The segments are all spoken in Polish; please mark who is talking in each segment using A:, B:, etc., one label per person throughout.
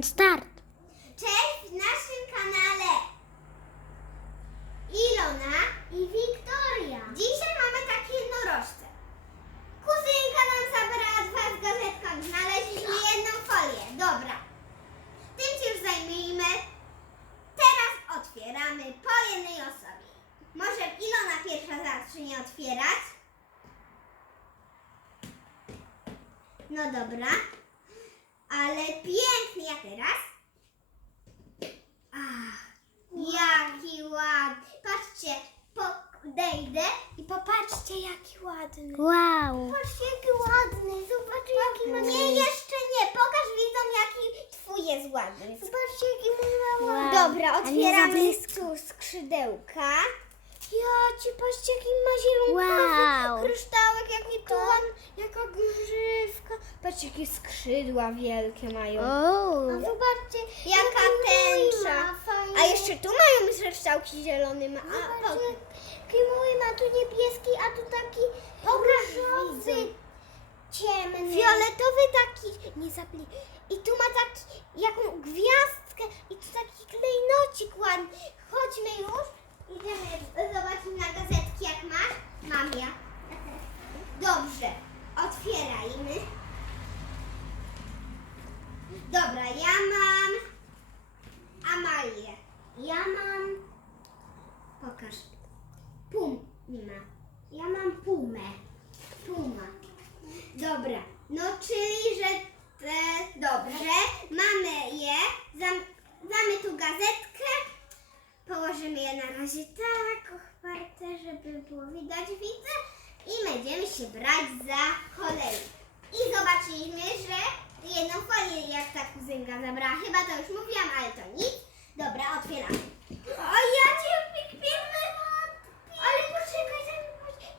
A: Start.
B: Cześć w naszym kanale Ilona i Wiktoria. Dzisiaj mamy takie jednorożce. Kuzynka nam zabrała dwa z gazetkami. Znaleźliśmy jedną folię. Dobra. Tym się już zajmijmy. Teraz otwieramy po jednej osobie. Może Ilona pierwsza zacznie otwierać? No dobra. Ale pięknie, a teraz? Ach, jaki ładny. Patrzcie, podejdę i popatrzcie, jaki ładny.
A: Wow.
B: Patrzcie, jaki ładny. Zobacz, jaki ma... Nie, jeszcze nie. Pokaż widzom, jaki twój jest ładny. Zobaczcie, jaki ma ładny.
A: Wow.
B: Dobra, otwieramy tu skrzydełka. Ja ci patrzcie, jaki ma zielonkowy
A: Wow.
B: kryształek, jaki tu jaka grzywka. Patrzcie, jakie skrzydła wielkie mają.
A: O.
B: A zobaczcie, jaka tęcza. A jeszcze tu mają kryształki zielone. Ma, a, jaki mój ma tu niebieski, a tu taki różowy, ciemny. Fioletowy taki, nie zapli. I tu ma taki, jaką gwiazdkę i tu taki klejnocik ładny. Chodźmy już. Idziemy zobaczymy na gazetki jak masz. Mam ja. Dobrze, otwierajmy. Dobra, ja mam Amalię. Ja mam. Pokaż. Puma. Ja mam Pumę. Puma. Dobra. No, czyli, że te, dobrze. Mamy je. Zam, damy tu gazetkę. Położymy je na razie tak otwarte, żeby było widać, widzę. I będziemy się brać za kolejkę. I zobaczyliśmy, że jedną folię jak ta kuzynka zabrała. Chyba to już mówiłam, ale to nic. Dobra, otwieramy. O, ja cię piękny Ale poczekaj,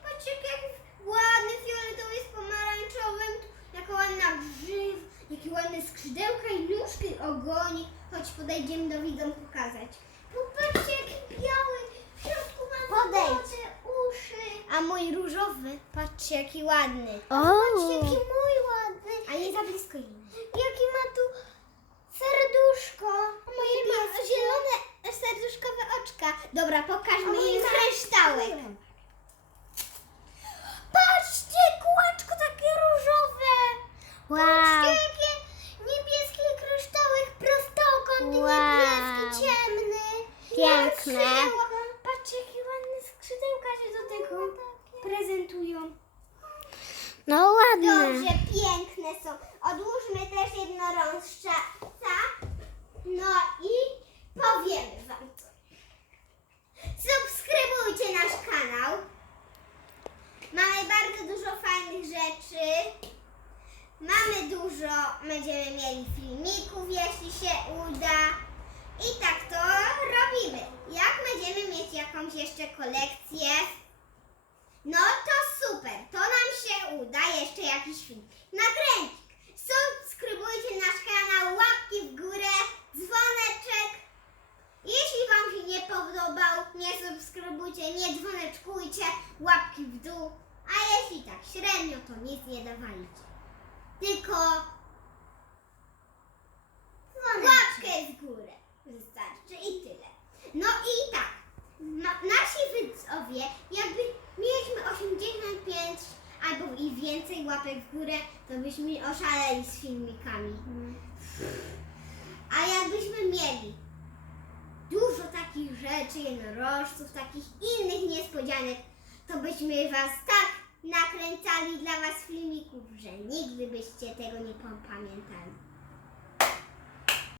B: patrz jak ładny fioletowy z pomarańczowym. Jaka ładna grzyw, jakie ładne skrzydełka i nóżki ogonik. Chodź, podejdziemy do widzom pokazać. Popatrzcie, jaki biały. W środku ma
A: Podejdź.
B: uszy. A mój różowy, patrzcie, jaki ładny.
A: O.
B: Patrzcie, jaki mój ładny. A za blisko im. Jaki ma tu serduszko. Moje ma zielone serduszkowe oczka. Dobra, pokażmy im kryształek. Patrzcie, kółeczko takie różowe. Patrzcie,
A: Wow.
B: jakie niebieskie kryształek, prostokąt
A: Wow.
B: niebieski, ciemny.
A: Piękne.
B: Patrzcie, jakie ładne skrzydełka się do tego prezentują.
A: No ładne.
B: Dobrze, piękne są. Odłóżmy też jednorożca. No i powiemy wam co. Subskrybujcie nasz kanał. Mamy bardzo fajnych rzeczy. Mamy dużo, będziemy mieli filmików, jeśli się uda. I tak to robimy. Jak będziemy mieć jakąś jeszcze kolekcję, no to super, to nam się uda jeszcze jakiś film nakręcić. Subskrybujcie nasz kanał, łapki w górę, dzwoneczek. Jeśli Wam się nie podobał, nie subskrybujcie, nie dzwoneczkujcie, łapki w dół. A jeśli tak średnio, to nic nie dawajcie. Tylko łapkę w górę wystarczy i tyle. No i tak, nasi widzowie, jakby mieliśmy 85 albo i więcej łapek w górę, to byśmy oszaleli z filmikami. A jakbyśmy mieli dużo takich rzeczy, jednorożców, takich innych niespodzianek, to byśmy was tak nakręcali dla was filmików, że nigdy byście tego nie pamiętali.